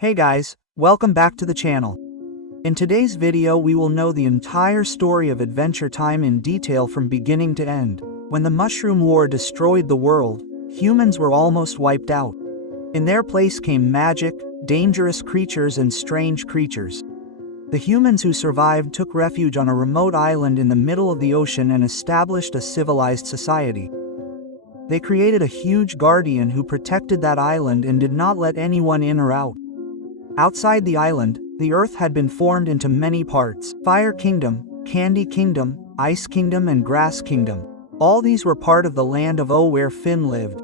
Hey guys, welcome back to the channel. In today's video we will know the entire story of Adventure Time in detail from beginning to end. When the Mushroom War destroyed the world, humans were almost wiped out. In their place came magic, dangerous creatures and strange creatures. The humans who survived took refuge on a remote island in the middle of the ocean and established a civilized society. They created a huge guardian who protected that island and did not let anyone in or out. Outside the island, the earth had been formed into many parts: Fire Kingdom, Candy Kingdom, Ice Kingdom and Grass Kingdom. All these were part of the Land of Ooo where Finn lived.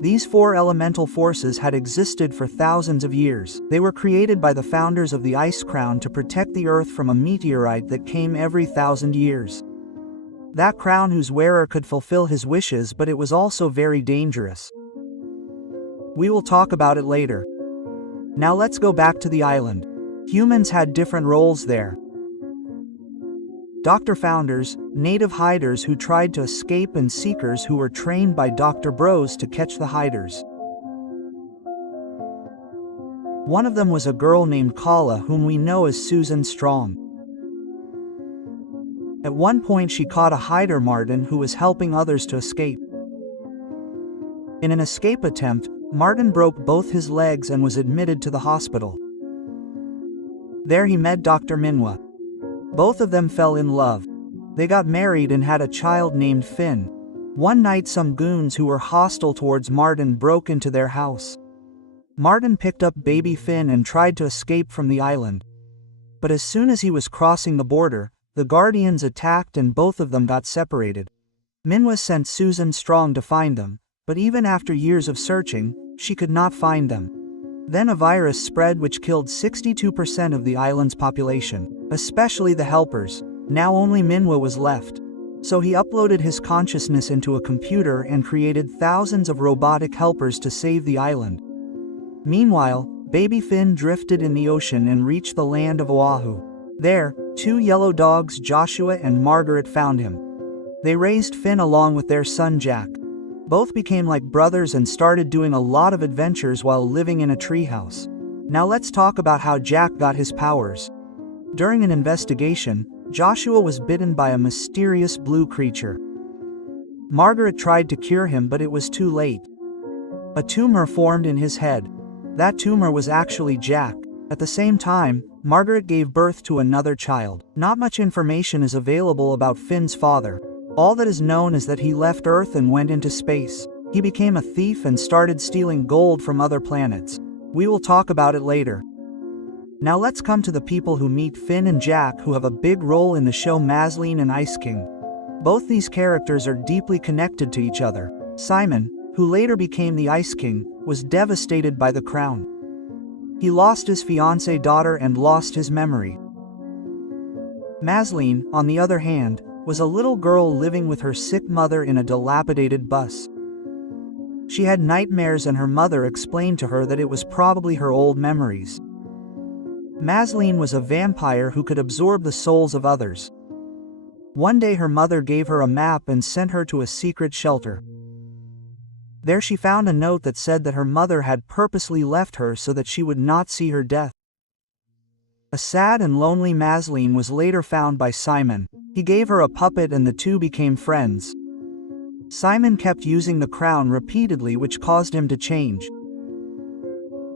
These four elemental forces had existed for thousands of years. They were created by the founders of the Ice Crown to protect the earth from a meteorite that came every 1,000 years. That crown whose wearer could fulfill his wishes, but it was also very dangerous. We will talk about it later. Now let's go back to the island. Humans had different roles there. Dr. Founders, native hiders who tried to escape, and seekers who were trained by Dr. Bros to catch the hiders. One of them was a girl named Kala, whom we know as Susan Strong. At one point she caught a hider, Martin, who was helping others to escape. In an escape attempt, Martin broke both his legs and was admitted to the hospital. There he met Dr. Minwa. Both of them fell in love. They got married and had a child named Finn. One night some goons who were hostile towards Martin broke into their house. Martin picked up baby Finn and tried to escape from the island. But as soon as he was crossing the border, the Guardians attacked and both of them got separated. Minwa sent Susan Strong to find them, but even after years of searching, she could not find them. Then a virus spread which killed 62% of the island's population, especially the helpers. Now only Minwa was left. So he uploaded his consciousness into a computer and created thousands of robotic helpers to save the island. Meanwhile, baby Finn drifted in the ocean and reached the Land of Oahu. There, two yellow dogs, Joshua and Margaret, found him. They raised Finn along with their son Jack. Both became like brothers and started doing a lot of adventures while living in a treehouse. Now let's talk about how Jack got his powers. During an investigation, Joshua was bitten by a mysterious blue creature. Margaret tried to cure him, but it was too late. A tumor formed in his head. That tumor was actually Jack. At the same time, Margaret gave birth to another child. Not much information is available about Finn's father. All that is known is that he left Earth and went into space. He became a thief and started stealing gold from other planets. We will talk about it later. Now let's come to the people who meet Finn and Jack, who have a big role in the show Marceline and Ice King. Both these characters are deeply connected to each other. Simon, who later became the Ice King, was devastated by the crown. He lost his fiancée daughter and lost his memory. Marceline, on the other hand, was a little girl living with her sick mother in a dilapidated bus. She had nightmares and her mother explained to her that it was probably her old memories. Marceline was a vampire who could absorb the souls of others. One day her mother gave her a map and sent her to a secret shelter. There she found a note that said that her mother had purposely left her so that she would not see her death. A sad and lonely Marceline was later found by Simon. He gave her a puppet and the two became friends. Simon kept using the crown repeatedly, which caused him to change.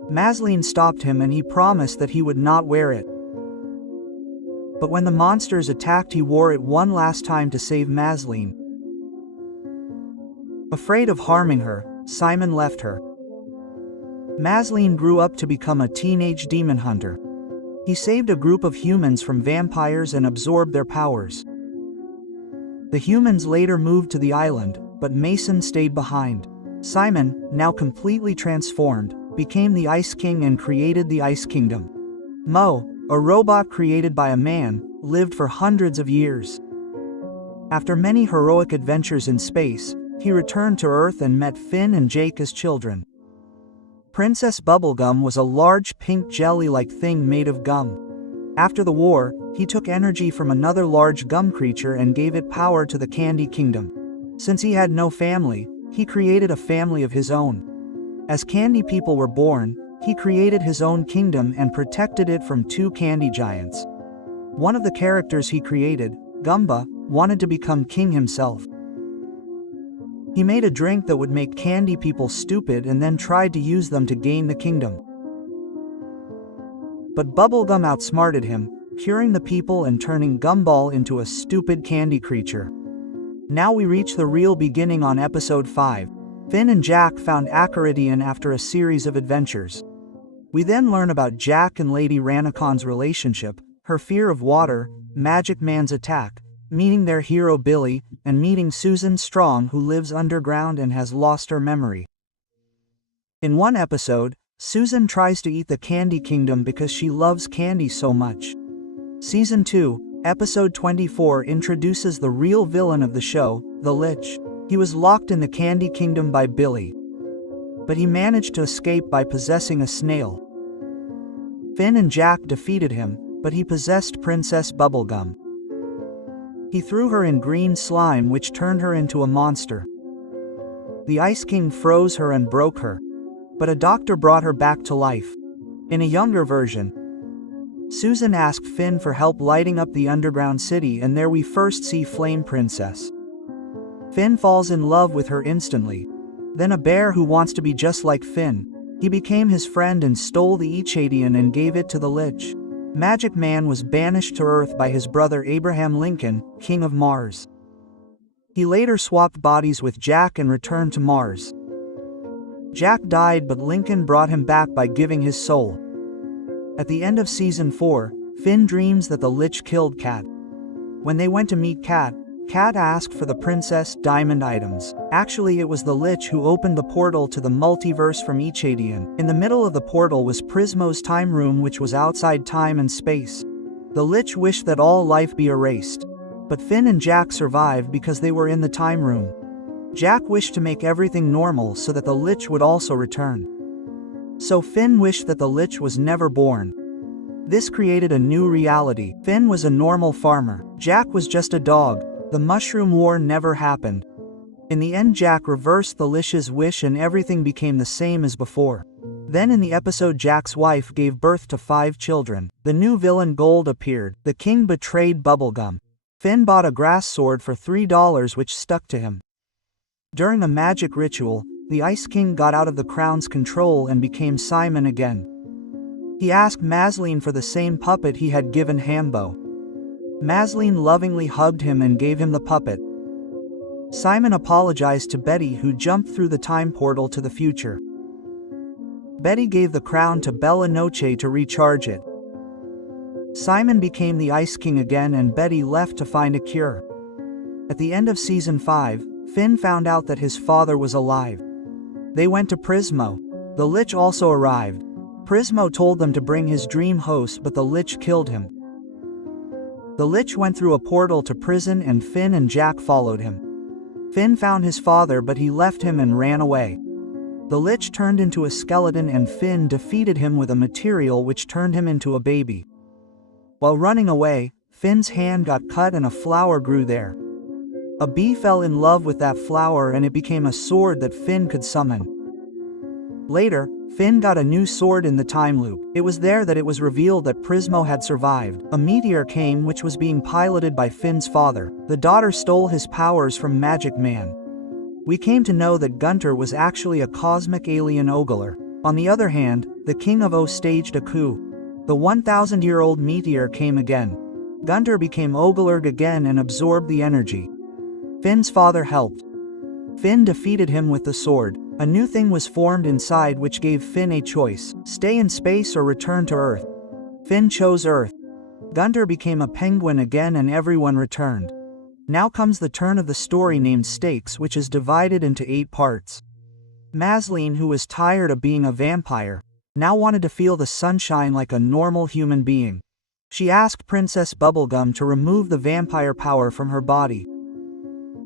Marceline stopped him and he promised that he would not wear it. But when the monsters attacked, he wore it one last time to save Marceline. Afraid of harming her, Simon left her. Marceline grew up to become a teenage demon hunter. He saved a group of humans from vampires and absorbed their powers. The humans later moved to the island, but Mason stayed behind. Simon, now completely transformed, became the Ice King and created the Ice Kingdom. Mo, a robot created by a man, lived for hundreds of years. After many heroic adventures in space, he returned to Earth and met Finn and Jake as children. Princess Bubblegum was a large pink jelly-like thing made of gum. After the war, he took energy from another large gum creature and gave it power to the Candy Kingdom. Since he had no family, he created a family of his own. As candy people were born, He created his own kingdom and protected it from two candy giants. One of the characters he created, Gumba, wanted to become king himself. He made a drink that would make candy people stupid and then tried to use them to gain the kingdom. But Bubblegum outsmarted him, curing the people and turning Gumball into a stupid candy creature. Now we reach the real beginning on episode 5. Finn and Jack found Acaridian after a series of adventures. We then learn about Jack and Lady Ranicon's relationship, her fear of water, Magic Man's attack, meeting their hero Billy, and meeting Susan Strong, who lives underground and has lost her memory. In one episode, Susan tries to eat the Candy Kingdom because she loves candy so much. Season 2, episode 24 introduces the real villain of the show, the Lich. He was locked in the Candy Kingdom by Billy, but he managed to escape by possessing a snail. Finn and Jack defeated him, but he possessed Princess Bubblegum. He threw her in green slime, which turned her into a monster. The Ice King froze her and broke her, but a doctor brought her back to life. In a younger version, Susan asked Finn for help lighting up the underground city, and there we first see Flame Princess. Finn falls in love with her instantly. Then a bear who wants to be just like Finn. He became his friend and stole the Echadian and gave it to the Lich. Magic Man was banished to Earth by his brother Abraham Lincoln, King of Mars. He later swapped bodies with Jack and returned to Mars. Jack died, but Lincoln brought him back by giving his soul. At the end of season 4, Finn dreams that the Lich killed Cat. When they went to meet Cat, Cat asked for the Princess Diamond items. Actually, it was the Lich who opened the portal to the multiverse from Echadian. In the middle of the portal was Prismo's time room, which was outside time and space. The Lich wished that all life be erased. But Finn and Jack survived because they were in the time room. Jack wished to make everything normal so that the Lich would also return. So Finn wished that the Lich was never born. This created a new reality. Finn was a normal farmer. Jack was just a dog. The Mushroom War never happened. In the end, Jack reversed the Lich's wish and everything became the same as before. Then in the episode, Jack's wife gave birth to 5 children. The new villain Gold appeared. The king betrayed Bubblegum. Finn bought a grass sword for $3 which stuck to him. During a magic ritual, the Ice King got out of the crown's control and became Simon again. He asked Marceline for the same puppet he had given Hambo. Marceline lovingly hugged him and gave him the puppet. Simon apologized to Betty, who jumped through the time portal to the future. Betty gave the crown to Bella Noche to recharge it. Simon became the Ice King again and Betty left to find a cure. At the end of season 5, Finn found out that his father was alive. They went to Prismo. The Lich also arrived. Prismo told them to bring his dream host, but the Lich killed him. The Lich went through a portal to prison and Finn and Jack followed him. Finn found his father, but he left him and ran away. The Lich turned into a skeleton and Finn defeated him with a material which turned him into a baby. While running away, Finn's hand got cut and a flower grew there. A bee fell in love with that flower and it became a sword that Finn could summon. Later, Finn got a new sword in the time loop. It was there that it was revealed that Prismo had survived. A meteor came which was being piloted by Finn's father. The daughter stole his powers from Magic Man. We came to know that Gunter was actually a cosmic alien ogler. On the other hand, the King of Ooo staged a coup. The 1,000-year-old meteor came again. Gunter became Oglerg again and absorbed the energy. Finn's father helped. Finn defeated him with the sword. A new thing was formed inside which gave Finn a choice: stay in space or return to Earth. Finn chose Earth. Gunter became a penguin again and everyone returned. Now comes the turn of the story named Stakes, which is divided into 8 parts. Marceline, who was tired of being a vampire, now wanted to feel the sunshine like a normal human being. She asked Princess Bubblegum to remove the vampire power from her body.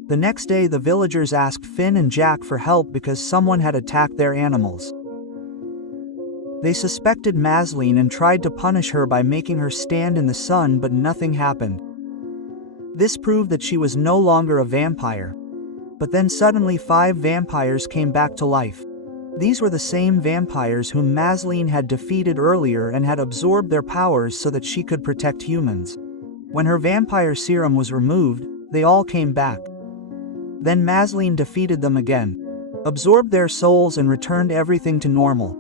The next day, the villagers asked Finn and Jack for help because someone had attacked their animals. They suspected Marceline and tried to punish her by making her stand in the sun, but nothing happened. This proved that she was no longer a vampire. But then suddenly 5 vampires came back to life. These were the same vampires whom Marceline had defeated earlier and had absorbed their powers so that she could protect humans. When her vampire serum was removed, they all came back. Then Marceline defeated them again, absorbed their souls and returned everything to normal.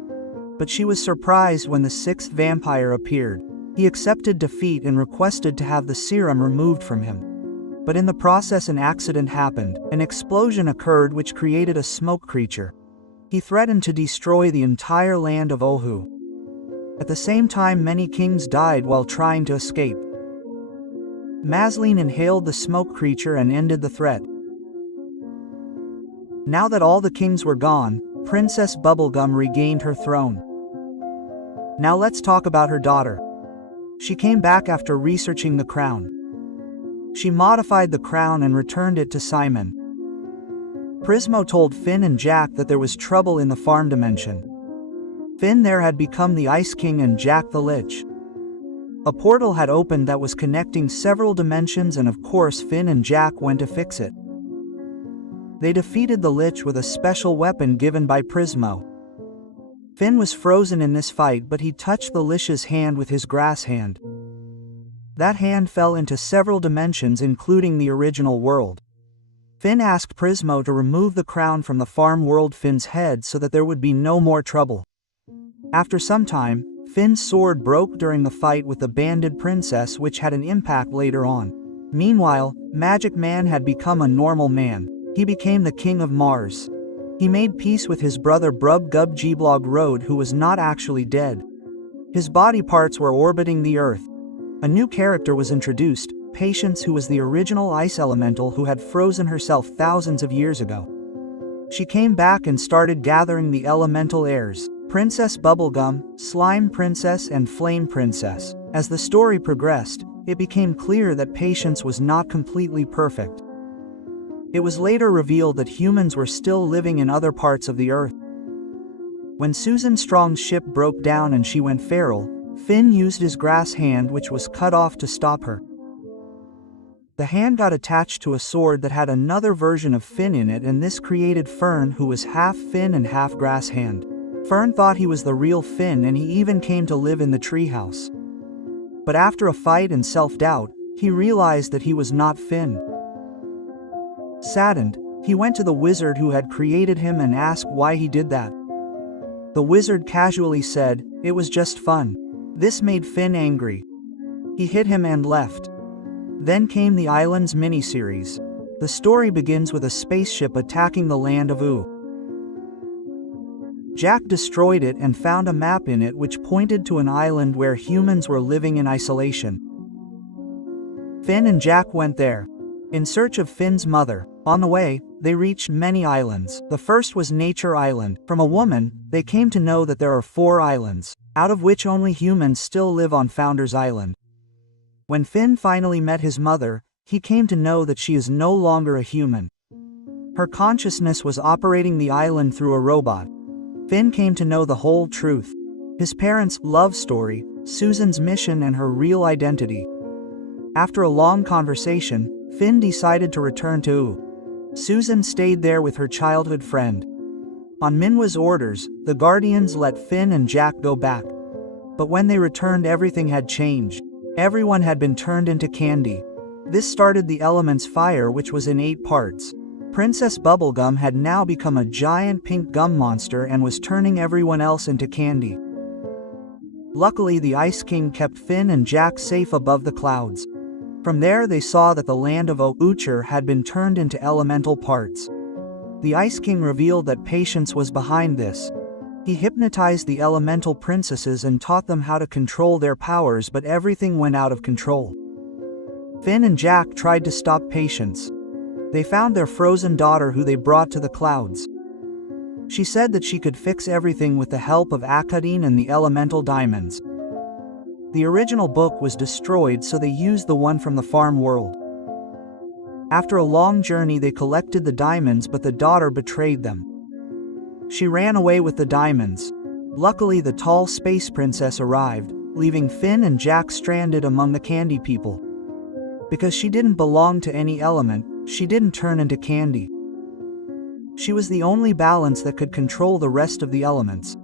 But she was surprised when the sixth vampire appeared. He accepted defeat and requested to have the serum removed from him. But in the process an accident happened. An explosion occurred which created a smoke creature. He threatened to destroy the entire land of Ooo. At the same time many kings died while trying to escape. Marceline inhaled the smoke creature and ended the threat. Now that all the kings were gone, Princess Bubblegum regained her throne. Now let's talk about her daughter. She came back after researching the crown. She modified the crown and returned it to Simon. Prismo told Finn and Jack that there was trouble in the farm dimension. Finn there had become the Ice King and Jack the Lich. A portal had opened that was connecting several dimensions and of course Finn and Jack went to fix it. They defeated the Lich with a special weapon given by Prismo. Finn was frozen in this fight but he touched the Lich's hand with his grass hand. That hand fell into several dimensions including the original world. Finn asked Prismo to remove the crown from the farm world Finn's head so that there would be no more trouble. After some time, Finn's sword broke during the fight with the banded princess which had an impact later on. Meanwhile, Magic Man had become a normal man. He became the King of Mars. He made peace with his brother Brub Gub Gblog Road who was not actually dead. His body parts were orbiting the Earth. A new character was introduced, Patience, who was the original ice elemental who had frozen herself thousands of years ago. She came back and started gathering the elemental heirs, Princess Bubblegum, Slime Princess and Flame Princess. As the story progressed, it became clear that Patience was not completely perfect. It was later revealed that humans were still living in other parts of the Earth. When Susan Strong's ship broke down and she went feral, Finn used his grass hand which was cut off to stop her. The hand got attached to a sword that had another version of Finn in it and this created Fern who was half Finn and half grass hand. Fern thought he was the real Finn and he even came to live in the treehouse. But after a fight and self-doubt, he realized that he was not Finn. Saddened, he went to the wizard who had created him and asked why he did that. The wizard casually said, "It was just fun." This made Finn angry. He hit him and left. Then came the Islands miniseries. The story begins with a spaceship attacking the Land of Ooo. Jack destroyed it and found a map in it which pointed to an island where humans were living in isolation. Finn and Jack went there, in search of Finn's mother. On the way, they reached many islands. The first was Nature Island. From a woman, they came to know that there are 4 islands, out of which only humans still live on Founder's Island. When Finn finally met his mother, he came to know that she is no longer a human. Her consciousness was operating the island through a robot. Finn came to know the whole truth. His parents' love story, Susan's mission and her real identity. After a long conversation, Finn decided to return to Ooo. Susan stayed there with her childhood friend. On Minwa's orders, the Guardians let Finn and Jack go back. But when they returned everything had changed. Everyone had been turned into candy. This started the element's fire which was in 8 parts. Princess Bubblegum had now become a giant pink gum monster and was turning everyone else into candy. Luckily the Ice King kept Finn and Jack safe above the clouds. From there they saw that the Land of Ooo had been turned into elemental parts. The Ice King revealed that Patience was behind this. He hypnotized the elemental princesses and taught them how to control their powers, but everything went out of control. Finn and Jack tried to stop Patience. They found their frozen daughter who they brought to the clouds. She said that she could fix everything with the help of Akadine and the elemental diamonds. The original book was destroyed so they used the one from the farm world. After a long journey they collected the diamonds but the daughter betrayed them. She ran away with the diamonds. Luckily the tall space princess arrived, leaving Finn and Jack stranded among the candy people. Because she didn't belong to any element, she didn't turn into candy. She was the only balance that could control the rest of the elements.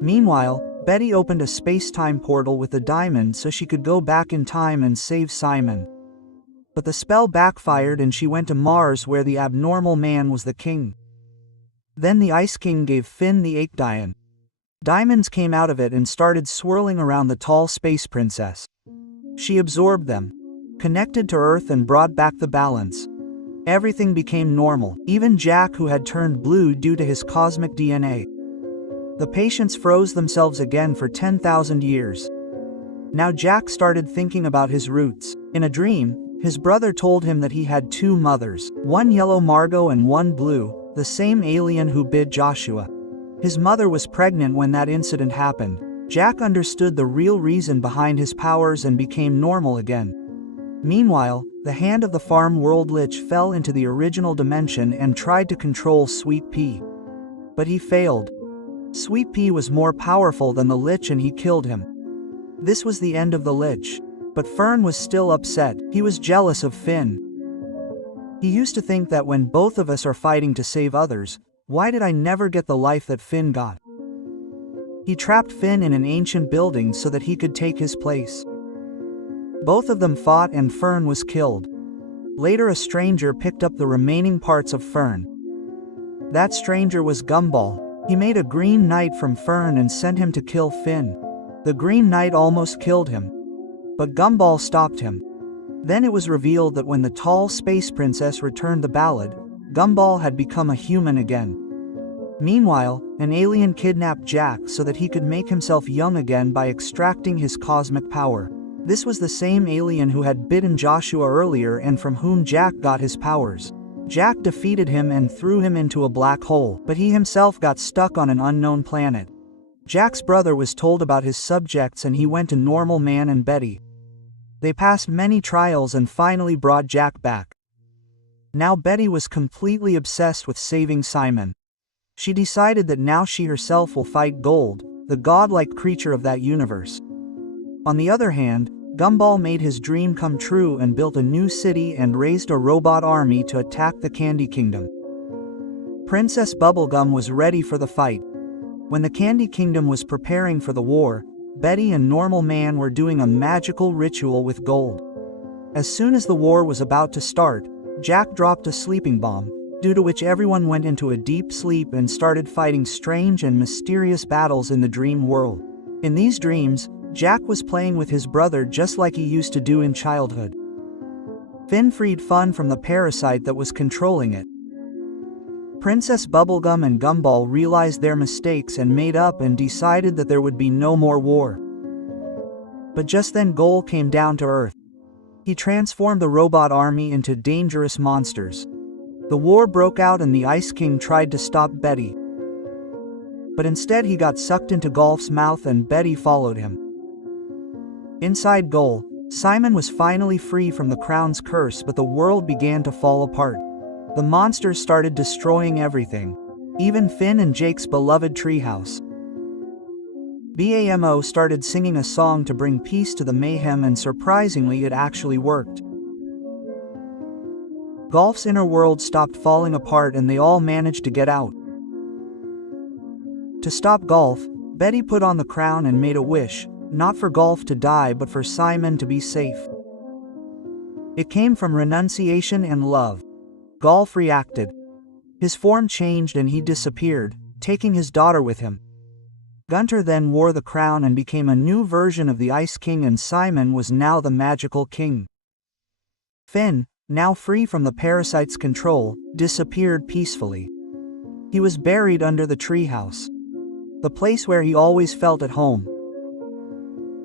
Meanwhile, Betty opened a space-time portal with the diamond so she could go back in time and save Simon. But the spell backfired and she went to Mars where the abnormal man was the king. Then the Ice King gave Finn the Ache. Diamonds came out of it and started swirling around the tall space princess. She absorbed them, connected to Earth and brought back the balance. Everything became normal, even Jack, who had turned blue due to his cosmic DNA. The patients froze themselves again for 10,000 years. Now Jack started thinking about his roots. In a dream, his brother told him that he had two mothers, one yellow Margot and one blue, the same alien who bit Joshua. His mother was pregnant when that incident happened. Jack understood the real reason behind his powers and became normal again. Meanwhile, the hand of the farm world lich fell into the original dimension and tried to control Sweet Pea. But he failed. Sweet Pea was more powerful than the lich and he killed him. This was the end of the lich. But Fern was still upset. He was jealous of Finn. He used to think that when both of us are fighting to save others, why did I never get the life that Finn got? He trapped Finn in an ancient building so that he could take his place. Both of them fought and Fern was killed. Later a stranger picked up the remaining parts of Fern. That stranger was Gumball. He made a green knight from Fern and sent him to kill Finn. The green knight almost killed him, but Gumball stopped him. Then it was revealed that when the tall space princess returned the ballad, Gumball had become a human again. Meanwhile, an alien kidnapped Jack so that he could make himself young again by extracting his cosmic power. This was the same alien who had bitten Joshua earlier and from whom Jack got his powers. Jack defeated him and threw him into a black hole, but he himself got stuck on an unknown planet. Jack's brother was told about his subjects and he went to Normal Man and Betty. They passed many trials and finally brought Jack back. Now Betty was completely obsessed with saving Simon. She decided that now she herself will fight Gold, the godlike creature of that universe. On the other hand, Gumball made his dream come true and built a new city and raised a robot army to attack the Candy Kingdom. Princess Bubblegum was ready for the fight. When the Candy Kingdom was preparing for the war, Betty and Normal Man were doing a magical ritual with Gold. As soon as the war was about to start, Jack dropped a sleeping bomb, due to which everyone went into a deep sleep and started fighting strange and mysterious battles in the dream world. In these dreams, Jack was playing with his brother just like he used to do in childhood. Finn freed Fun from the parasite that was controlling it. Princess Bubblegum and Gumball realized their mistakes and made up and decided that there would be no more war. But just then Goal came down to Earth. He transformed the robot army into dangerous monsters. The war broke out and the Ice King tried to stop Betty. But instead he got sucked into Golf's mouth and Betty followed him. Inside Goal, Simon was finally free from the crown's curse, but the world began to fall apart. The monsters started destroying everything, even Finn and Jake's beloved treehouse. BAMO started singing a song to bring peace to the mayhem, and surprisingly it actually worked. Golf's inner world stopped falling apart and they all managed to get out. To stop Golf, Betty put on the crown and made a wish, not for Golf to die but for Simon to be safe. It came from renunciation and love. Golf reacted. His form changed and he disappeared, taking his daughter with him. Gunter then wore the crown and became a new version of the Ice King, and Simon was now the magical king. Finn, now free from the parasite's control, disappeared peacefully. He was buried under the treehouse, the place where he always felt at home.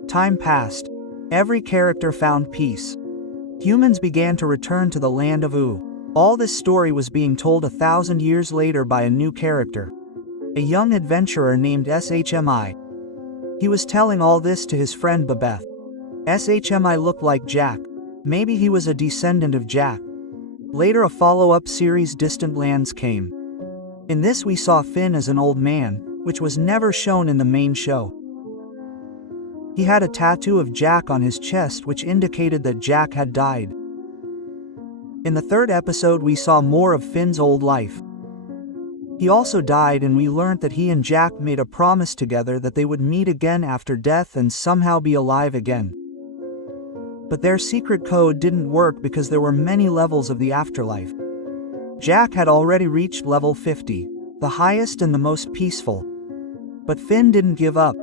Time passed. Every character found peace. Humans began to return to the Land of Ooo. All this story was being told 1,000 years later by a new character, a young adventurer named SHMI. He was telling all this to his friend Babeth. SHMI looked like Jack. Maybe he was a descendant of Jack. Later a follow-up series, Distant Lands, came. In this we saw Finn as an old man, which was never shown in the main show. He had a tattoo of Jack on his chest which indicated that Jack had died. In the third episode we saw more of Finn's old life. He also died, and we learnt that he and Jack made a promise together that they would meet again after death and somehow be alive again. But their secret code didn't work because there were many levels of the afterlife. Jack had already reached level 50, the highest and the most peaceful. But Finn didn't give up.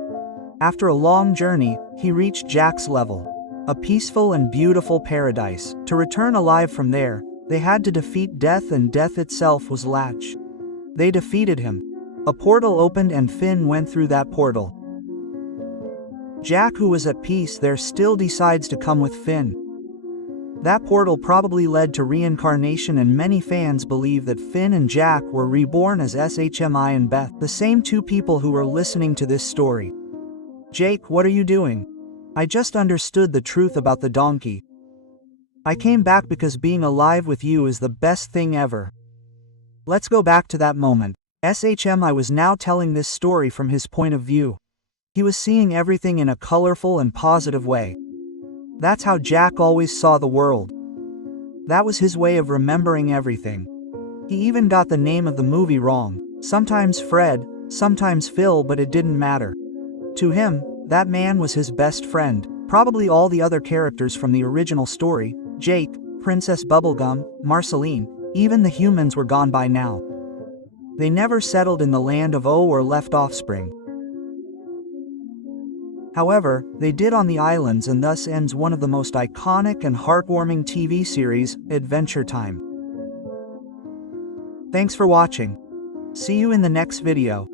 After a long journey, he reached Jack's level, a peaceful and beautiful paradise. To return alive from there, they had to defeat death, and death itself was Latch. They defeated him. A portal opened and Finn went through that portal. Jack, who was at peace there, still decides to come with Finn. That portal probably led to reincarnation, and many fans believe that Finn and Jack were reborn as SHMI and Beth, the same two people who were listening to this story. Jake, what are you doing? I just understood the truth about the donkey. I came back because being alive with you is the best thing ever. Let's go back to that moment. SHMI was now telling this story from his point of view. He was seeing everything in a colorful and positive way. That's how Jack always saw the world. That was his way of remembering everything. He even got the name of the movie wrong. Sometimes Fred, sometimes Phil, but it didn't matter. To him, that man was his best friend. Probably all the other characters from the original story, Jake, Princess Bubblegum, Marceline, even the humans were gone by now. They never settled in the Land of Ooo or left offspring. However, they did on the islands, and thus ends one of the most iconic and heartwarming TV series, Adventure Time. Thanks for watching. See you in the next video.